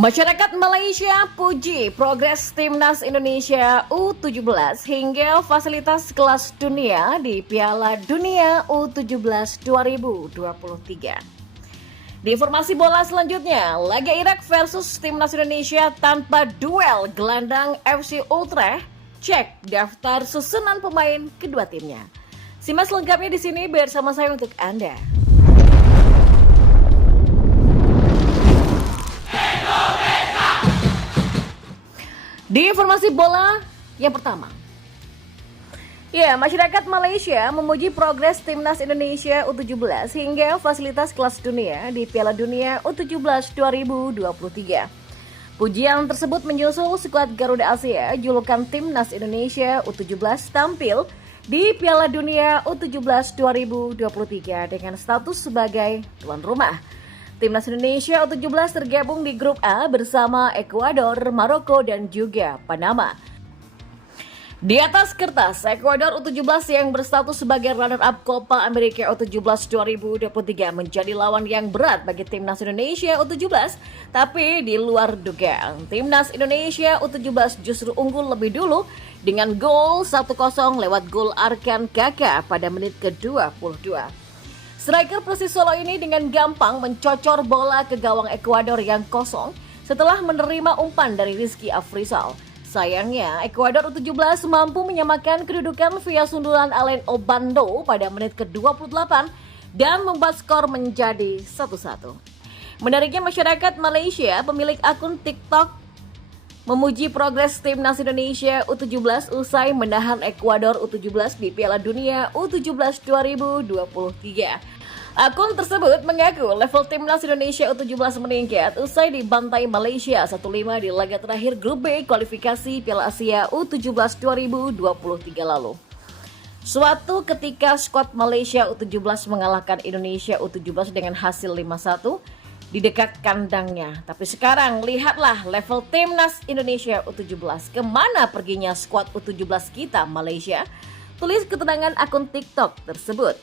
Masyarakat Malaysia puji progres Timnas Indonesia U17 hingga fasilitas kelas dunia di Piala Dunia U17 2023. Di informasi bola selanjutnya, laga Irak versus Timnas Indonesia tanpa duel gelandang FC Utrecht, cek daftar susunan pemain kedua timnya. Simak selengkapnya di sini bersama saya untuk Anda. Di informasi bola yang pertama, masyarakat Malaysia memuji progres Timnas Indonesia U17 hingga fasilitas kelas dunia di Piala Dunia U17 2023. Pujian tersebut menyusul skuad Garuda Asia julukan Timnas Indonesia U17 tampil di Piala Dunia U17 2023 dengan status sebagai tuan rumah. Timnas Indonesia U17 tergabung di grup A bersama Ekuador, Maroko, dan juga Panama. Di atas kertas, Ekuador U17 yang berstatus sebagai runner-up Copa America U17 2023 menjadi lawan yang berat bagi Timnas Indonesia U17, tapi di luar dugaan, Timnas Indonesia U17 justru unggul lebih dulu dengan gol 1-0 lewat gol Arkan Kaka pada menit ke-22. Striker Persis Solo ini dengan gampang mencocor bola ke gawang Ekuador yang kosong setelah menerima umpan dari Rizky Afrizal. Sayangnya, Ekuador U17 mampu menyamakan kedudukan via sundulan Alain Obando pada menit ke-28 dan membuat skor menjadi 1-1. Menariknya, masyarakat Malaysia, pemilik akun TikTok, memuji progres Timnas Indonesia U17 usai menahan Ekuador U17 di Piala Dunia U17 2023. Akun tersebut mengaku level Timnas Indonesia U17 meningkat usai dibantai Malaysia 1-5 di laga terakhir grup B kualifikasi Piala Asia U17 2023 lalu. Suatu ketika skuad Malaysia U17 mengalahkan Indonesia U17 dengan hasil 5-1 di dekat kandangnya. Tapi sekarang lihatlah level Timnas Indonesia U17. Kemana perginya skuad U17 kita Malaysia? Tulis keterangan akun TikTok tersebut.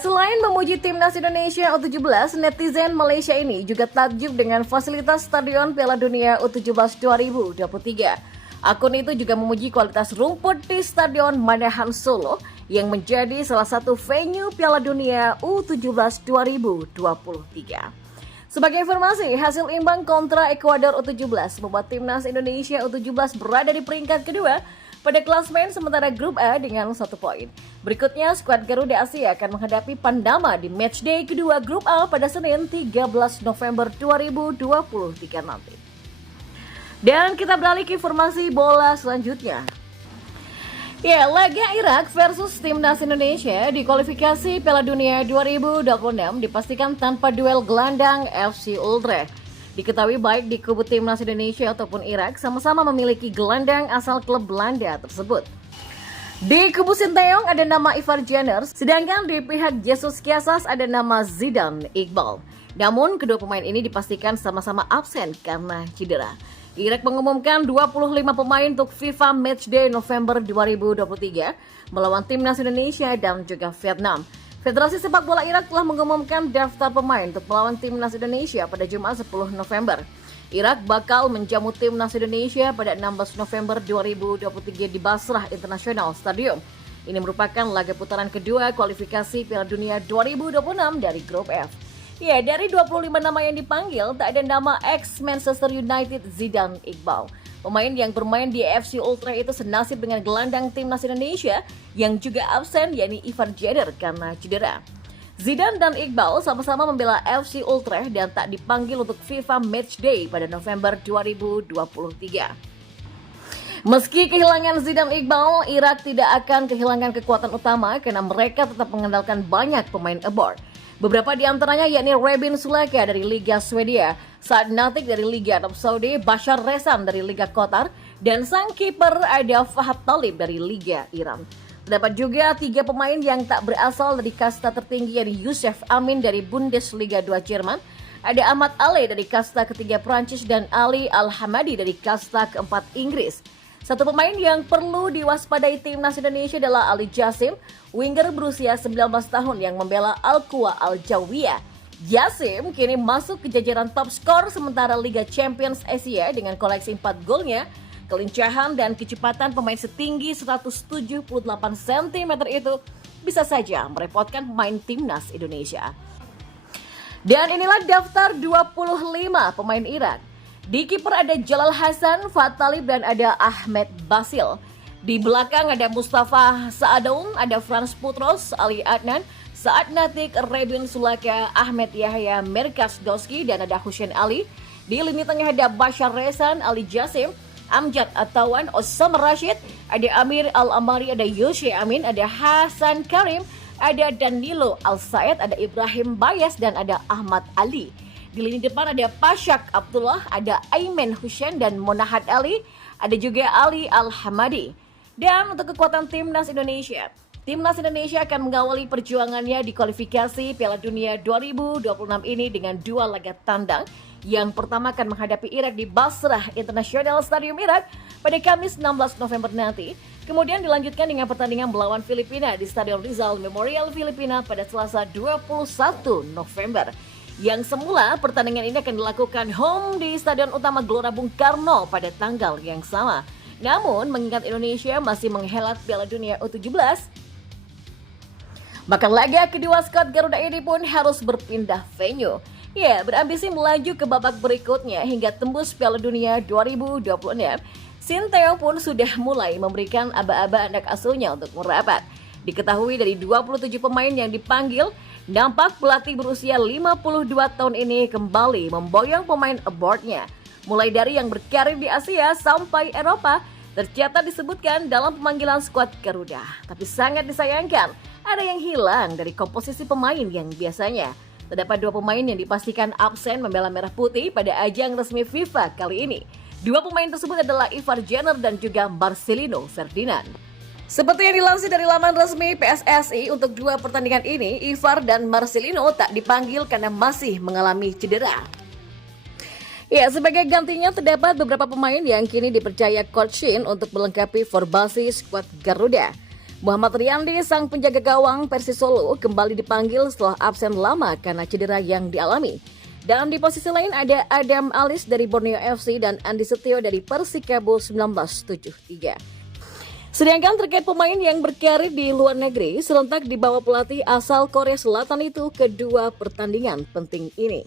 Selain memuji Timnas Indonesia U17, netizen Malaysia ini juga takjub dengan fasilitas stadion Piala Dunia U17 2023. Akun itu juga memuji kualitas rumput di Stadion Manahan Solo yang menjadi salah satu venue Piala Dunia U17 2023. Sebagai informasi, hasil imbang kontra Ekuador U17 membuat Timnas Indonesia U17 berada di peringkat kedua pada klasmen sementara grup A dengan 1 poin. Berikutnya, skuad Garuda Asia akan menghadapi Panama di matchday kedua grup A pada Senin 13 November 2023 nanti. Dan kita beralih ke informasi bola selanjutnya. Laga Irak versus Timnas Indonesia di kualifikasi Piala Dunia 2026 dipastikan tanpa duel gelandang FC Utrecht. Diketahui baik di kubu Timnas Indonesia ataupun Irak sama-sama memiliki gelandang asal klub Belanda tersebut. Di kubu Sinteyong ada nama Ivar Jenner, sedangkan di pihak Jesus Casas ada nama Zidane Iqbal. Namun kedua pemain ini dipastikan sama-sama absen karena cedera. Irak mengumumkan 25 pemain untuk FIFA Matchday November 2023 melawan Timnas Indonesia dan juga Vietnam. Federasi Sepak Bola Irak telah mengumumkan daftar pemain untuk melawan Timnas Indonesia pada Jumat 10 November. Irak bakal menjamu Timnas Indonesia pada 16 November 2023 di Basrah International Stadium. Ini merupakan laga putaran kedua kualifikasi Piala Dunia 2026 dari grup F. Dari 25 nama yang dipanggil, tak ada nama ex-Manchester United Zidane Iqbal. Pemain yang bermain di FC Utrecht itu senasib dengan gelandang Timnas Indonesia yang juga absen, yakni Ivar Jenner karena cedera. Zidane dan Iqbal sama-sama membela FC Utrecht dan tak dipanggil untuk FIFA Matchday pada November 2023. Meski kehilangan Zidane Iqbal, Irak tidak akan kehilangan kekuatan utama karena mereka tetap mengandalkan banyak pemain abroad. Beberapa di antaranya yakni Rebin Suleka dari Liga Swedia, Saad Natik dari Liga Arab Saudi, Bashar Rezan dari Liga Qatar, dan sang kiper ada Fahad Talib dari Liga Iran. Terdapat juga 3 pemain yang tak berasal dari kasta tertinggi yakni Youssef Amin dari Bundesliga 2 Jerman, ada Ahmad Ale dari kasta ketiga Prancis dan Ali Al-Hamadi dari kasta keempat Inggris. Satu pemain yang perlu diwaspadai Timnas Indonesia adalah Ali Jassim, winger berusia 19 tahun yang membela Al-Quwa Al-Jawiyah. Jassim kini masuk ke jajaran top skor sementara Liga Champions Asia dengan koleksi 4 golnya. Kelincahan dan kecepatan pemain setinggi 178 cm itu bisa saja merepotkan pemain timnas Indonesia. Dan inilah daftar 25 pemain Irak. Di kiper ada Jalal Hasan, Fatalib dan ada Ahmed Basil. Di belakang ada Mustafa Saadoun, ada Frans Putros, Ali Adnan, Saad Natik, Rebin Sulaka, Ahmed Yahya, Merkas Doski dan ada Hussein Ali. Di lini tengah ada Bashar Resan, Ali Jassim, Amjad Attawan, Osama Rashid, ada Amir Al-Amari, ada Yoshe Amin, ada Hasan Karim, ada Danilo Al-Said, ada Ibrahim Bayas dan ada Ahmad Ali. Di lini depan ada Pasyak Abdullah, ada Aiman Hussein dan Monahat Ali, ada juga Ali Al-Hamadi. Dan untuk kekuatan timnas Indonesia akan mengawali perjuangannya di kualifikasi Piala Dunia 2026 ini dengan 2 laga tandang. Yang pertama akan menghadapi Irak di Basrah International Stadium Irak pada Kamis 16 November nanti. Kemudian dilanjutkan dengan pertandingan melawan Filipina di Stadion Rizal Memorial Filipina pada Selasa 21 November. Yang semula pertandingan ini akan dilakukan home di Stadion Utama Gelora Bung Karno pada tanggal yang sama. Namun mengingat Indonesia masih menghelat Piala Dunia U17, maka laga kedua skuad Garuda ini pun harus berpindah venue. Ya, berambisi melaju ke babak berikutnya hingga tembus Piala Dunia 2026. Sinteyong pun sudah mulai memberikan aba-aba anak asuhnya untuk merapat. Diketahui dari 27 pemain yang dipanggil, nampak pelatih berusia 52 tahun ini kembali memboyong pemain aboardnya. Mulai dari yang berkarir di Asia sampai Eropa, tercatat disebutkan dalam pemanggilan skuad Garuda. Tapi sangat disayangkan, ada yang hilang dari komposisi pemain yang biasanya. Terdapat 2 pemain yang dipastikan absen membela merah putih pada ajang resmi FIFA kali ini. 2 pemain tersebut adalah Ivar Jenner dan juga Marcelino Ferdinand. Seperti yang dilansir dari laman resmi PSSI, untuk 2 pertandingan ini, Ivar dan Marcelino tak dipanggil karena masih mengalami cedera. Ya, sebagai gantinya terdapat beberapa pemain yang kini dipercaya Coach Shin untuk melengkapi formasi skuad Garuda. Muhammad Riyandi, sang penjaga gawang Persis Solo, kembali dipanggil setelah absen lama karena cedera yang dialami. Dan di posisi lain ada Adam Alis dari Borneo FC dan Andi Setio dari Persikabo 1973. Sedangkan terkait pemain yang berkarir di luar negeri, serentak dibawa pelatih asal Korea Selatan itu ke 2 pertandingan penting ini.